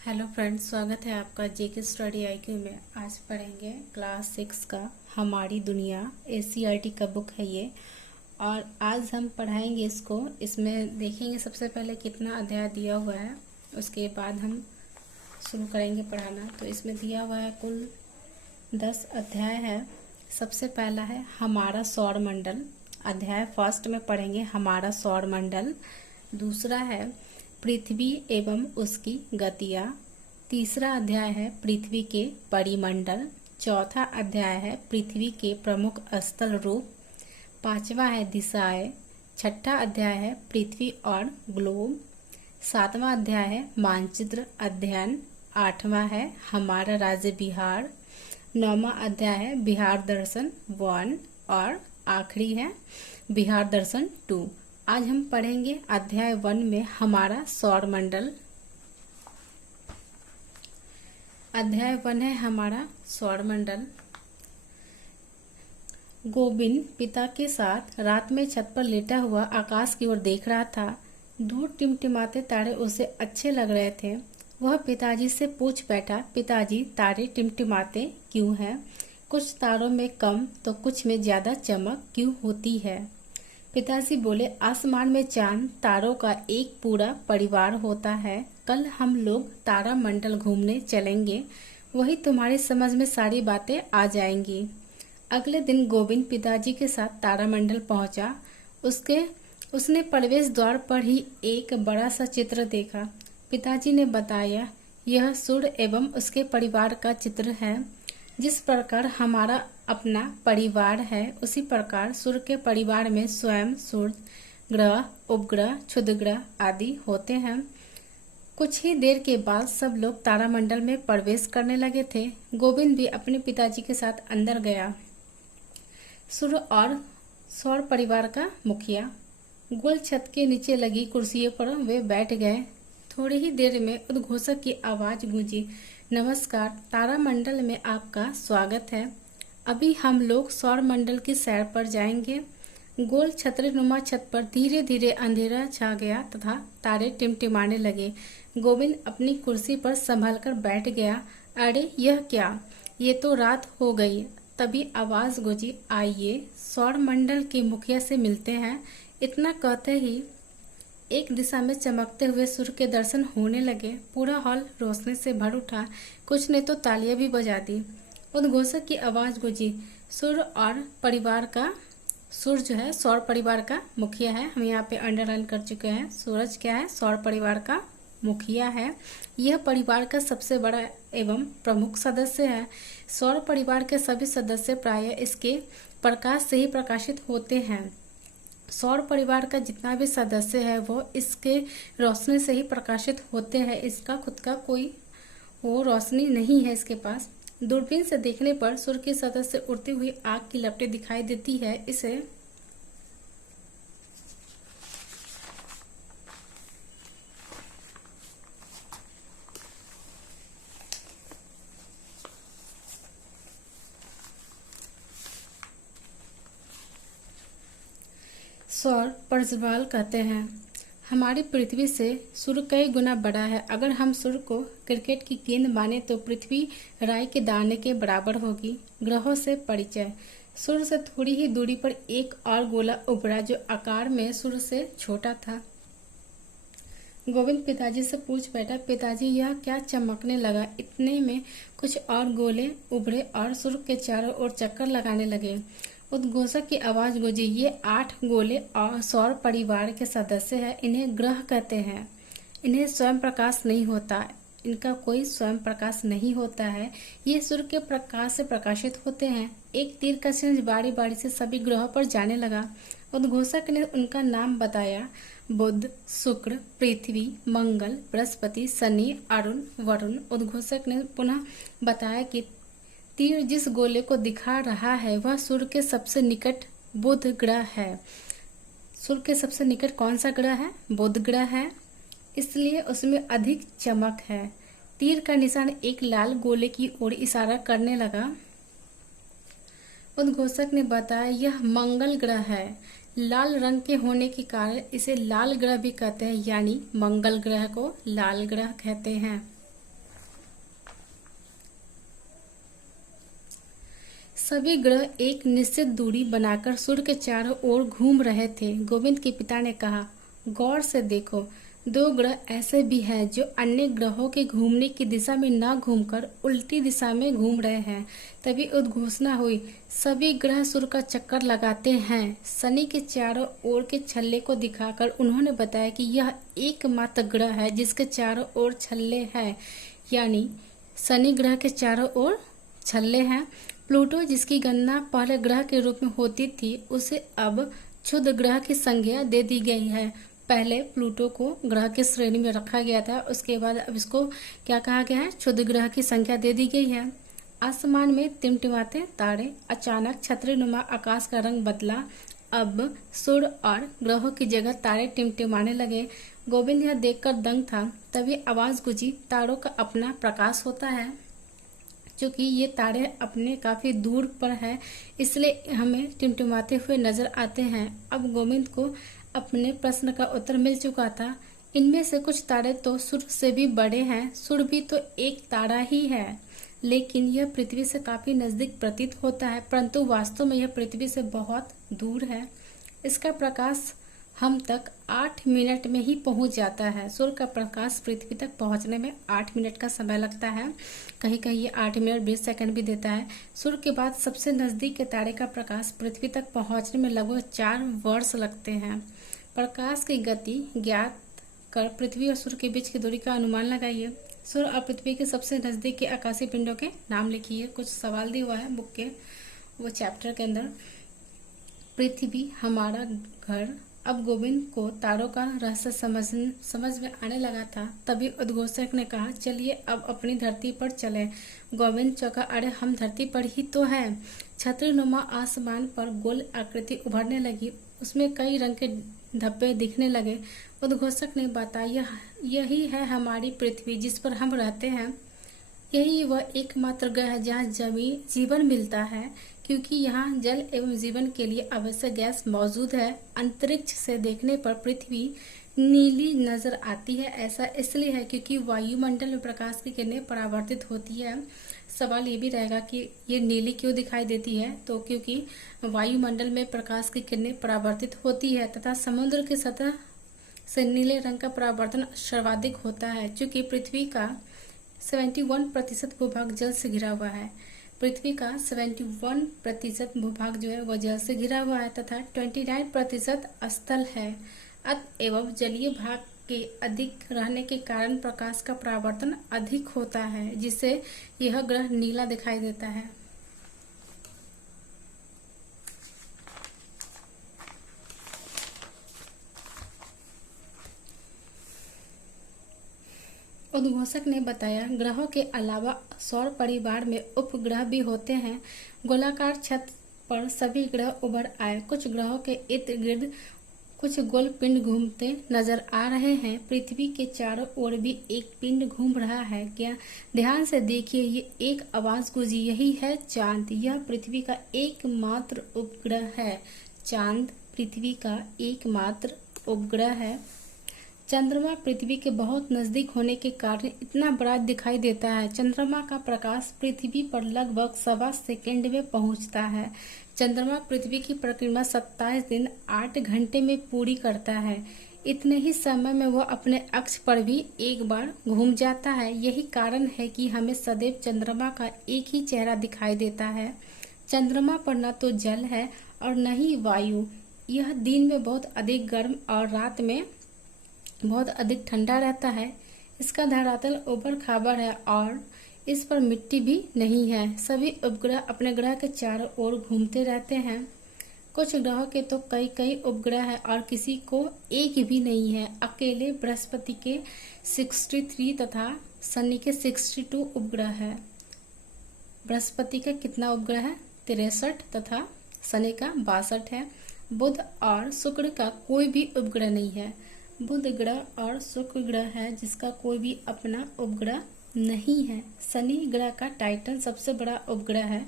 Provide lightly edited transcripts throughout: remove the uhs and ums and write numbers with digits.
Hello friends, स्वागत है आपका जेके स्टडी आईक्यू में। आज पढ़ेंगे क्लास 6 का हमारी दुनिया। एससीईआरटी का बुक है ये। और आज हम पढ़ाएंगे इसको। इसमें देखेंगे सबसे पहले कितना अध्याय दिया हुआ है, उसके बाद हम शुरू करेंगे पढ़ाना। तो इसमें दिया हुआ है कुल 10 अध्याय है। सबसे पहला है हमारा सौर मंडल। अध्याय फर्स्ट में पढ़ेंगे हमारा सौर मंडल। दूसरा है पृथ्वी एवं उसकी गतियाँ। तीसरा अध्याय है पृथ्वी के परिमंडल। चौथा अध्याय है पृथ्वी के प्रमुख स्थल रूप। पांचवा है दिशाएं। छठा अध्याय है पृथ्वी और ग्लोब। सातवां अध्याय है मानचित्र अध्ययन। आठवां है हमारा राज्य बिहार। नौवां अध्याय है बिहार दर्शन 1 और आखिरी है बिहार दर्शन 2। आज हम पढ़ेंगे अध्याय 1 में हमारा सौर मंडल। अध्याय 1 है हमारा सौर मंडल। गोविंद पिता के साथ रात में छत पर लेटा हुआ आकाश की ओर देख रहा था। दूर टिमटिमाते तारे उसे अच्छे लग रहे थे। वह पिताजी से पूछ बैठा, पिताजी तारे टिमटिमाते क्यों हैं? कुछ तारों में कम तो कुछ में ज्यादा चमक क्यों होती है? पिताजी बोले, आसमान में चांद तारों का एक पूरा परिवार होता है। कल हम लोग तारा मंडल घूमने चलेंगे, वही तुम्हारी समझ में सारी बातें आ जाएंगी। अगले दिन गोविंद पिताजी के साथ तारा मंडल पहुंचा। उसने प्रवेश द्वार पर ही एक बड़ा सा चित्र देखा। पिताजी ने बताया, यह सूर्य एवं उसके परिवार का चित्र है। जिस प्रकार हमारा अपना परिवार है, उसी प्रकार सूर्य के परिवार में स्वयं सूर्य, ग्रह, उपग्रह, क्षुद्रग्रह आदि होते हैं। कुछ ही देर के बाद सब लोग तारामंडल में प्रवेश करने लगे थे। गोविंद भी अपने पिताजी के साथ अंदर गया। सूर्य और सौर परिवार का मुखिया गोल छत के नीचे लगी कुर्सियों पर वे बैठ गए। थोड़ी ही देर में उद्घोषक की आवाज गूंजी, नमस्कार, तारामंडल में आपका स्वागत है। अभी हम लोग सौर मंडल की सैर पर जाएंगे। गोल छतरीनुमा छत पर धीरे धीरे अंधेरा छा गया तथा तारे टिमटिमाने लगे। गोविंद अपनी कुर्सी पर संभलकर बैठ गया। अरे यह क्या, ये तो रात हो गई। तभी आवाज गूंजी, आइए सौर मंडल के मुखिया से मिलते हैं। इतना कहते ही एक दिशा में चमकते हुए सूर्य के दर्शन होने लगे। पूरा हॉल रोशनी से भर उठा। कुछ ने तो तालियां भी बजा दी। उद्घोषक की आवाज गूंजी, सूर्य और परिवार का, सूर्य जो है सौर परिवार का मुखिया है। हम यहाँ पे अंडरलाइन कर चुके हैं। सूरज क्या है? सौर परिवार का मुखिया है। यह परिवार का सबसे बड़ा एवं प्रमुख सदस्य है। सौर परिवार के सभी सदस्य प्रायः इसके प्रकाश से ही प्रकाशित होते हैं। सौर परिवार का जितना भी सदस्य है वो इसके रोशनी से ही प्रकाशित होते हैं। इसका खुद का कोई वो रोशनी नहीं है इसके पास। दूरबीन से देखने पर सूर्य की सतह से उड़ती हुई आग की लपटें दिखाई देती है। इसे सौर प्रज्वल कहते हैं। हमारी पृथ्वी से सूर्य कई गुना बड़ा है। अगर हम सूर्य को क्रिकेट की गेंद माने तो पृथ्वी राई के दाने के बराबर होगी। ग्रहों से परिचय। सूर्य से थोड़ी ही दूरी पर एक और गोला उभरा जो आकार में सूर्य से छोटा था। गोविंद पिताजी से पूछ बैठा, पिताजी यह क्या चमकने लगा? इतने में कुछ और गोले उभरे और सूर्य के चारों ओर चक्कर लगाने लगे। उद्घोषक की आवाज गूंजी, ये 8 गोले और सौर परिवार के सदस्य हैं। इन्हें ग्रह कहते हैं। इन्हें स्वयं प्रकाश नहीं होता। इनका कोई स्वयं प्रकाश नहीं होता है। ये सूर्य के प्रकाश से प्रकाशित होते हैं। एक तीर का चिन्ह बारी बारी से सभी ग्रहों पर जाने लगा। उद्घोषक ने उनका नाम बताया, बुध, शुक्र, पृथ्वी, मंगल, बृहस्पति, शनि, अरुण, वरुण। उद्घोषक ने पुनः बताया कि तीर जिस गोले को दिखा रहा है वह सूर्य के सबसे निकट बुध ग्रह है। सूर्य के सबसे निकट कौन सा ग्रह है? बुध ग्रह है, इसलिए उसमें अधिक चमक है। तीर का निशान एक लाल गोले की ओर इशारा करने लगा। उद्घोषक ने बताया, यह मंगल ग्रह है। लाल रंग के होने के कारण इसे लाल ग्रह भी कहते हैं, यानी मंगल ग्रह को लाल ग्रह कहते हैं। सभी ग्रह एक निश्चित दूरी बनाकर सूर्य के चारों ओर घूम रहे थे। गोविंद के पिता ने कहा, गौर से देखो, दो ग्रह ऐसे भी हैं जो अन्य ग्रहों के घूमने की दिशा में न घूमकर उल्टी दिशा में घूम रहे हैं। तभी उद्घोषणा हुई, सभी ग्रह सूर्य का चक्कर लगाते हैं। शनि के चारों ओर के छल्ले को दिखाकर उन्होंने बताया कि यह एकमात्र ग्रह है जिसके चारों ओर छल्ले हैं, यानी शनि ग्रह के चारों ओर छल्ले हैं। प्लूटो, जिसकी गणना पहले ग्रह के रूप में होती थी, उसे अब क्षुद्र ग्रह की संज्ञा दे दी गई है। पहले प्लूटो को ग्रह की श्रेणी में रखा गया था, उसके बाद अब इसको क्या कहा गया है, क्षुद्र ग्रह की संख्या दे दी गई है। आसमान में टिमटिमाते तारे, अचानक छतरीनुमा आकाश का रंग बदला। अब सूर्य और ग्रहों की जगह तारे टिमटिमाने लगे। गोविंद यह देखकर दंग था। तभी आवाज गूंजी, तारों का अपना प्रकाश होता है। क्योंकि ये तारे अपने काफी दूर पर है, इसलिए हमें टिमटिमाते हुए नजर आते हैं। अब गोविंद को अपने प्रश्न का उत्तर मिल चुका था। इनमें से कुछ तारे तो सूर्य से भी बड़े हैं। सूर्य भी तो एक तारा ही है, लेकिन यह पृथ्वी से काफी नजदीक प्रतीत होता है, परंतु वास्तव में यह पृथ्वी से बहुत दूर है। इसका प्रकाश हम तक 8 मिनट में ही पहुंच जाता है। सूर्य का प्रकाश पृथ्वी तक पहुंचने में 8 मिनट का समय लगता है। कहीं कहीं ये 8 मिनट 20 सेकंड भी देता है। सूर्य के बाद सबसे नजदीक के तारे का प्रकाश पृथ्वी तक पहुंचने में लगभग 4 वर्ष लगते हैं। प्रकाश की गति ज्ञात कर पृथ्वी और सूर्य के बीच की दूरी का अनुमान लगाइए। सूर्य और पृथ्वी के सबसे नजदीक के आकाशीय पिंडों के नाम लिखिए। कुछ सवाल दिया हुआ है बुक के वो चैप्टर के अंदर। पृथ्वी हमारा घर। अब गोविंद को तारों का रहस्य समझ में आने लगा था। तभी उद्घोषक ने कहा, चलिए अब अपनी धरती पर चलें। गोविंद चौंका, अरे हम धरती पर ही तो हैं। छतरीनुमा आसमान पर गोल आकृति उभरने लगी, उसमें कई रंग के धब्बे दिखने लगे। उद्घोषक ने बताया, यही है हमारी पृथ्वी जिस पर हम रहते हैं। यही वह एकमात्र ग्रह है जहाँ जीवन मिलता है, क्योंकि यहाँ जल एवं जीवन के लिए आवश्यक गैस मौजूद है। अंतरिक्ष से देखने पर पृथ्वी नीली नजर आती है। ऐसा इसलिए है क्योंकि वायुमंडल में प्रकाश की किरणें परावर्तित होती है। सवाल ये भी रहेगा कि ये नीली क्यों दिखाई देती है, तो क्योंकि वायुमंडल में प्रकाश की किरणें परावर्तित होती है तथा समुद्र की सतह से नीले रंग का परावर्तन सर्वाधिक होता है। चूंकि पृथ्वी का 71% भूभाग जल से घिरा हुआ है। पृथ्वी का 71% भूभाग जो है वह जल से घिरा हुआ है तथा 29% स्थल है। अतएव जलीय भाग के अधिक रहने के कारण प्रकाश का परावर्तन अधिक होता है, जिससे यह ग्रह नीला दिखाई देता है। उद्घोषक ने बताया, ग्रहों के अलावा सौर परिवार में उपग्रह भी होते हैं। गोलाकार छत पर सभी ग्रह उभर आए। कुछ ग्रहों के इर्द गिर्द कुछ गोल पिंड घूमते नजर आ रहे हैं। पृथ्वी के चारों ओर भी एक पिंड घूम रहा है। क्या ध्यान से देखिए, ये एक आवाज गूंजी, यही है चांद। यह पृथ्वी का एकमात्र उपग्रह है। चांद पृथ्वी का एकमात्र उपग्रह है। चंद्रमा पृथ्वी के बहुत नजदीक होने के कारण इतना बड़ा दिखाई देता है। चंद्रमा का प्रकाश पृथ्वी पर लगभग 1.25 सेकंड में पहुंचता है। चंद्रमा पृथ्वी की परिक्रमा 27 दिन 8 घंटे में पूरी करता है। इतने ही समय में वह अपने अक्ष पर भी एक बार घूम जाता है। यही कारण है कि हमें सदैव चंद्रमा का एक ही चेहरा दिखाई देता है। चंद्रमा पर न तो जल है और न ही वायु। यह दिन में बहुत अधिक गर्म और रात में बहुत अधिक ठंडा रहता है। इसका धरातल ऊबड़ खाबड़ है और इस पर मिट्टी भी नहीं है। सभी उपग्रह अपने ग्रह के चारों ओर घूमते रहते हैं। कुछ ग्रहों के तो कई उपग्रह है और किसी को एक भी नहीं है। अकेले बृहस्पति के 63 तथा शनि के 62 उपग्रह है। बृहस्पति का कितना उपग्रह है? 63 तथा शनि का 62 है। बुध और शुक्र का कोई भी उपग्रह नहीं है। बुध ग्रह और शुक्र ग्रह है जिसका कोई भी अपना उपग्रह नहीं है। शनि ग्रह का टाइटन सबसे बड़ा उपग्रह है।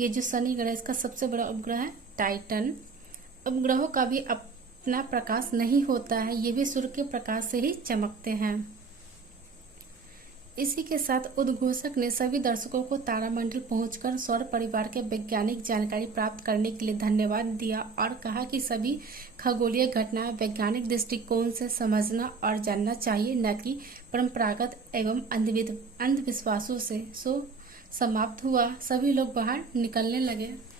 ये जो शनि ग्रह इसका सबसे बड़ा उपग्रह है टाइटन। उपग्रहों का भी अपना प्रकाश नहीं होता है, ये भी सूर्य के प्रकाश से ही चमकते हैं। इसी के साथ उद्घोषक ने सभी दर्शकों को तारामंडल पहुंचकर सौर परिवार के वैज्ञानिक जानकारी प्राप्त करने के लिए धन्यवाद दिया और कहा कि सभी खगोलीय घटनाएं वैज्ञानिक दृष्टिकोण से समझना और जानना चाहिए, न कि परंपरागत एवं अंधविश्वासों से। शो समाप्त हुआ, सभी लोग बाहर निकलने लगे।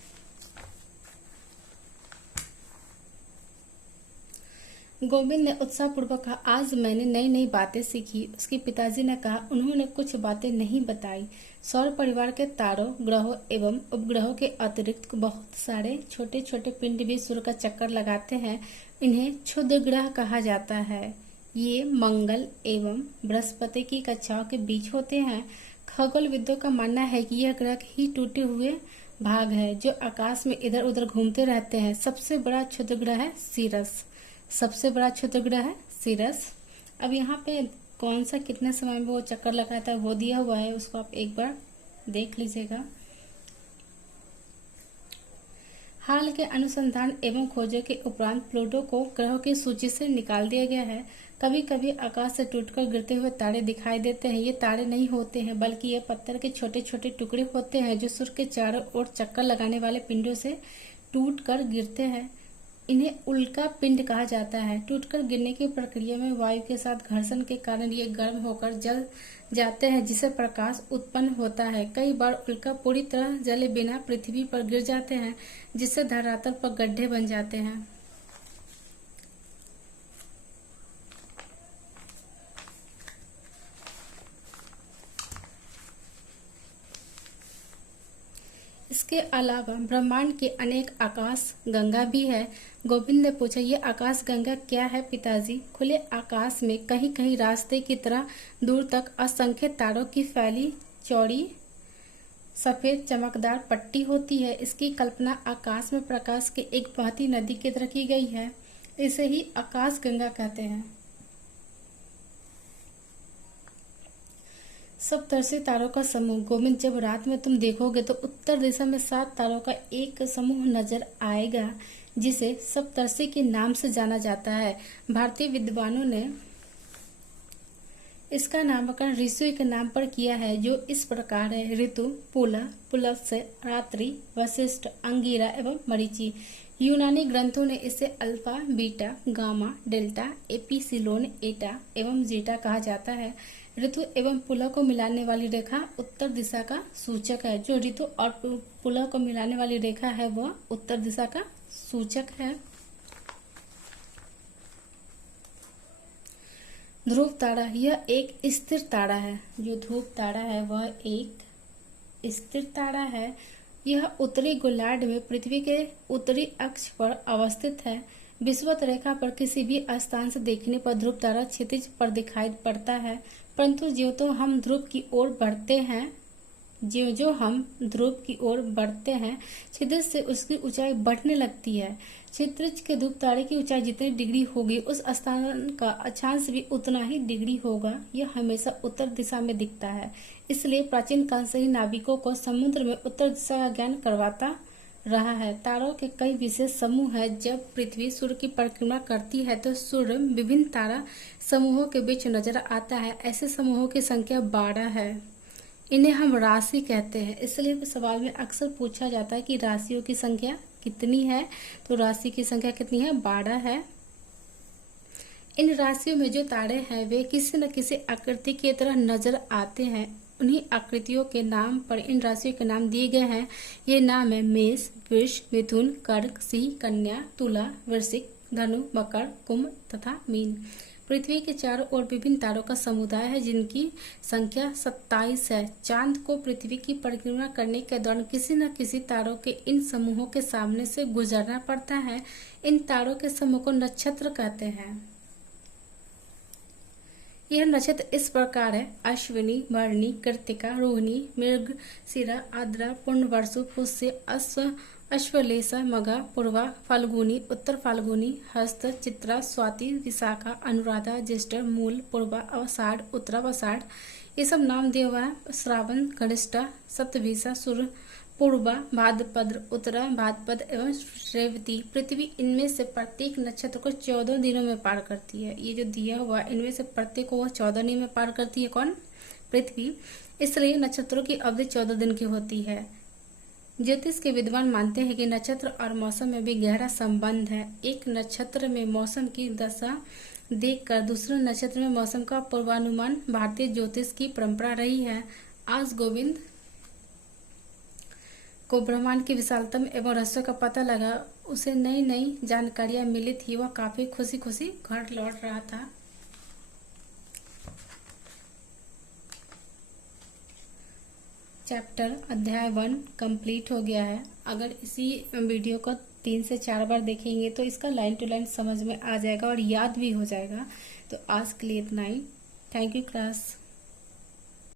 गोविंद ने उत्साहपूर्वक कहा, आज मैंने नई नई बातें सीखी। उसके पिताजी ने कहा, उन्होंने कुछ बातें नहीं बताई। सौर परिवार के तारों, ग्रहों एवं उपग्रहों के अतिरिक्त बहुत सारे छोटे छोटे पिंड भी सूर्य का चक्कर लगाते हैं। इन्हें क्षुद्र ग्रह कहा जाता है। ये मंगल एवं बृहस्पति की कक्षाओं के बीच होते हैं। खगोलविदों का मानना है कि यह ग्रह ही टूटे हुए भाग है जो आकाश में इधर उधर घूमते रहते हैं। सबसे बड़ा क्षुद्र ग्रह है सीरस। सबसे बड़ा क्षुद्र ग्रह है सीरस। अब यहाँ पे कौन सा कितने समय में वो चक्कर लगाता है वो दिया हुआ है, उसको आप एक बार देख लीजिएगा। हाल के अनुसंधान एवं खोजों के उपरांत प्लूटो को ग्रहों की सूची से निकाल दिया गया है। कभी कभी आकाश से टूटकर गिरते हुए तारे दिखाई देते हैं। ये तारे नहीं होते हैं, बल्कि ये पत्थर के छोटे छोटे टुकड़े होते हैं जो सूर्य के चारों ओर चक्कर लगाने वाले पिंडों से टूटकर गिरते हैं। इन्हें उल्का पिंड कहा जाता है। टूटकर गिरने की प्रक्रिया में वायु के साथ घर्षण के कारण ये गर्म होकर जल जाते हैं, जिससे प्रकाश उत्पन्न होता है। कई बार उल्का पूरी तरह जले बिना पृथ्वी पर गिर जाते हैं, जिससे धरातल पर गड्ढे बन जाते हैं। इसके अलावा ब्रह्मांड के अनेक आकाश गंगा भी है। गोविंद ने पूछा, ये आकाश गंगा क्या है पिताजी? खुले आकाश में कहीं कहीं रास्ते की तरह दूर तक असंख्य तारों की फैली चौड़ी सफेद चमकदार पट्टी होती है। इसकी कल्पना आकाश में प्रकाश के एक बहती नदी की तरह की गई है। इसे ही आकाश गंगा कहते हैं। सप्तर्षि तारों का समूह। गोविंद, जब रात में तुम देखोगे तो उत्तर दिशा में 7 तारों का एक समूह नजर आएगा, जिसे सप्तर्षि के नाम से जाना जाता है। भारतीय विद्वानों ने इसका नामकरण ऋषियों के नाम पर किया है, जो इस प्रकार है: ऋतु, पुलह, पुलस्त्य, रात्रि, वशिष्ठ, अंगिरा एवं मरीचि। यूनानी ग्रंथों ने इसे alpha, beta, gamma, delta, epsilon, एटा एवं जीटा कहा जाता है। ऋतु एवं पुलह को मिलाने वाली रेखा उत्तर दिशा का सूचक है। जो ऋतु और पुलह को मिलाने वाली रेखा है वह उत्तर दिशा का सूचक है। ध्रुव तारा, यह एक स्थिर तारा है। जो ध्रुव तारा है वह एक स्थिर तारा है। यह उत्तरी गोलार्ध में पृथ्वी के उत्तरी अक्ष पर अवस्थित है। विषुवत रेखा पर किसी भी स्थान से देखने पर ध्रुव तारा क्षितिज पर दिखाई पड़ता है, परंतु ज्यों हम ध्रुव की ओर बढ़ते हैं क्षितिज से उसकी ऊंचाई बढ़ने लगती है। क्षितिज के ध्रुव तारे की ऊंचाई जितनी डिग्री होगी, उस स्थान का अक्षांश भी उतना ही डिग्री होगा। यह हमेशा उत्तर दिशा में दिखता है। इसलिए प्राचीन काल से ही नाविकों को समुद्र में उत्तर दिशा का ज्ञान करवाता रहा है। तारों के कई विशेष समूह हैं। जब पृथ्वी सूर्य की परिक्रमा करती है तो सूर्य विभिन्न तारा समूहों के बीच नजर आता है। ऐसे समूहों की संख्या 12 है। इन्हें हम राशि कहते हैं। इसलिए सवाल में अक्सर पूछा जाता है कि राशियों की संख्या कितनी है, तो राशि की संख्या कितनी है? 12 है। इन राशियों में जो तारे हैं वे किसी न किसी आकृति की तरह नजर आते हैं। उन्हीं आकृतियों के नाम पर इन राशियों के नाम दिए गए हैं। ये नाम है मेष, वृष, मिथुन, कर्क, सिंह, कन्या, तुला, वृश्चिक, धनु, मकर, कुंभ तथा मीन। पृथ्वी के चारों ओर विभिन्न तारों का समुदाय है, जिनकी संख्या 27 है। चांद को पृथ्वी की परिक्रमा करने के दौरान किसी न किसी तारों के इन समूहों के सामने से गुजरना पड़ता है। इन तारों के समूह को नक्षत्र कहते हैं। यह नक्षत्र इस प्रकार है: अश्विनी, भरणी, कृत्तिका, रोहिणी, मृगशिरा, आर्द्रा, पुनर्वसु, पुष्य, अश्वलेषा, मघा, पूर्वा, फाल्गुनी, उत्तर फाल्गुनी, हस्त, चित्रा, स्वाति, विशाखा, अनुराधा, ज्येष्ठ, मूल, पूर्वा, आषाढ़, उत्तराषाढ़, ये सब नाम दिया हुआ है। श्रावण, कनिष्ठा, सप्तभिषा, सुर, पूर्वा, भाद्रपद, उत्तरा भाद्रपद एवं रेवती। पृथ्वी इनमें से प्रत्येक नक्षत्र को 14 दिनों में पार करती है। ये जो दिया हुआ इनमें से प्रत्येक को वह 14 दिनों में पार करती है। कौन? पृथ्वी, इसलिए नक्षत्रों की अवधि 14 दिन की होती है। ज्योतिष के विद्वान मानते हैं कि नक्षत्र और मौसम में भी गहरा संबंध है। एक नक्षत्र में मौसम की दशा देखकर दूसरे नक्षत्र में मौसम का पूर्वानुमान भारतीय ज्योतिष की परंपरा रही है। आज गोविंद को ब्रह्मांड की विशालतम एवं रहस्यों का पता लगा, उसे नई नई जानकारियां मिली थी। वह काफी खुशी खुशी घर लौट रहा था। चैप्टर अध्याय 1 कंप्लीट हो गया है। अगर इसी वीडियो को 3 से 4 बार देखेंगे तो इसका लाइन टू लाइन समझ में आ जाएगा और याद भी हो जाएगा। तो आज के लिए इतना ही। Thank you class.